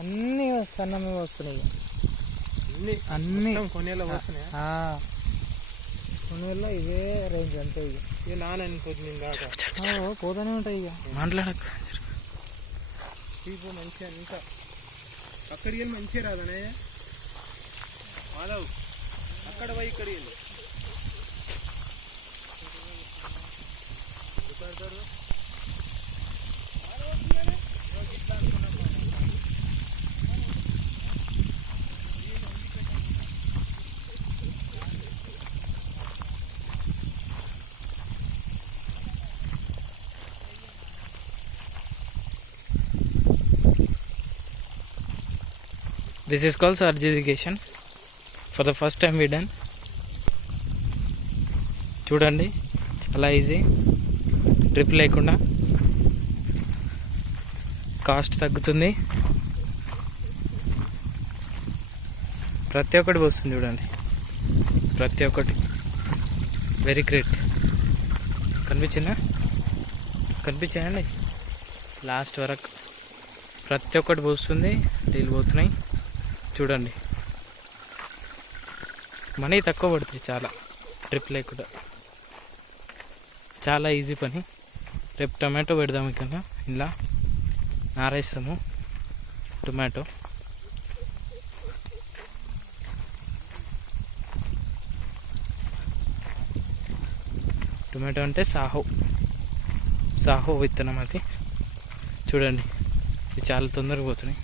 అన్నీ సన్నమే వస్తున్నాయి, అన్నీ కొనేలో వస్తున్నాయి. కొనేలో ఇవే రేంజ్ అంతే. ఇక నాన్న పోతానే ఉంటాయి. ఇక మాట్లాడక మంచిగా ఇంకా అక్కడికి వెళ్ళి మంచిగా రాదనే మాధవ్, అక్కడ పోయి ఇక్కడ వెళ్ళి This is called surge irrigation. For the first time we done. చూడండి చాలా ఈజీ, డ్రిప్ లేకుండా, కాస్ట్ తగ్గుతుంది, ప్రతి ఒక్కటి వస్తుంది. చూడండి ప్రతి ఒక్కటి వెరీ గ్రేట్. కనిపించాయండి లాస్ట్ వరకు ప్రతి ఒక్కటి పోస్తుంది, నీళ్ళు పోతున్నాయి. చూడండి మనీ తక్కువ పడుతుంది చాలా, డ్రిప్ లేకుండా. చాలా ఈజీ పని. రేపు టమాటో పెడదాం. ఇక్కడ ఇలా నారేస్తాము టొమాటో. టొమాటో అంటే సాహో విత్తనం అది. చూడండి ఇది చాలా తొందరగా పోతున్నాయి.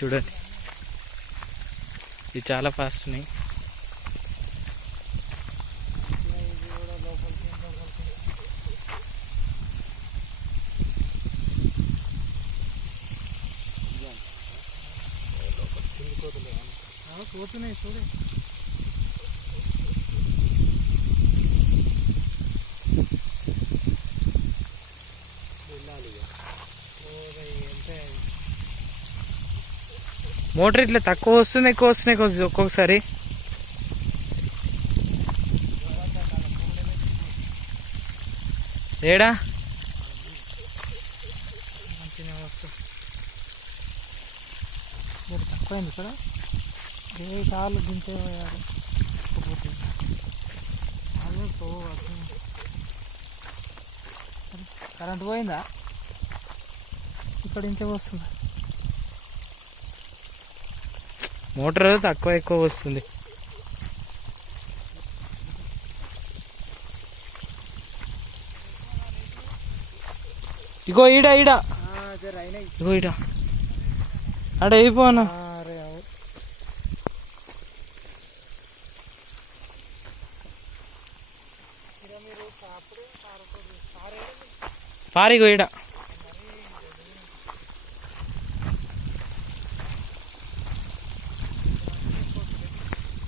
చూడండి ఇది చాలా ఫాస్ట్ ఉన్నాయి. పోతున్నాయి చూడే. మోటార్ ఇట్లా తక్కువ వస్తుంది, ఎక్కువ వస్తున్నాయి ఒక్కొక్కసారి. ఏడా మంచిగా వస్తుంది. తక్కువైంది ఇక్కడ, ఏ సార్లు దించే పోయారు. కరెంట్ పోయిందా? ఇక్కడ ఇంకే వస్తుందా? మోటార్ తక్కువ ఎక్కువ వస్తుంది. ఇగో ఈడ ఇగో ఈడ అడ అయిపోనా. పారిగో ఈడ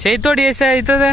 చేతితోటి చేస్తే అవుతుందా?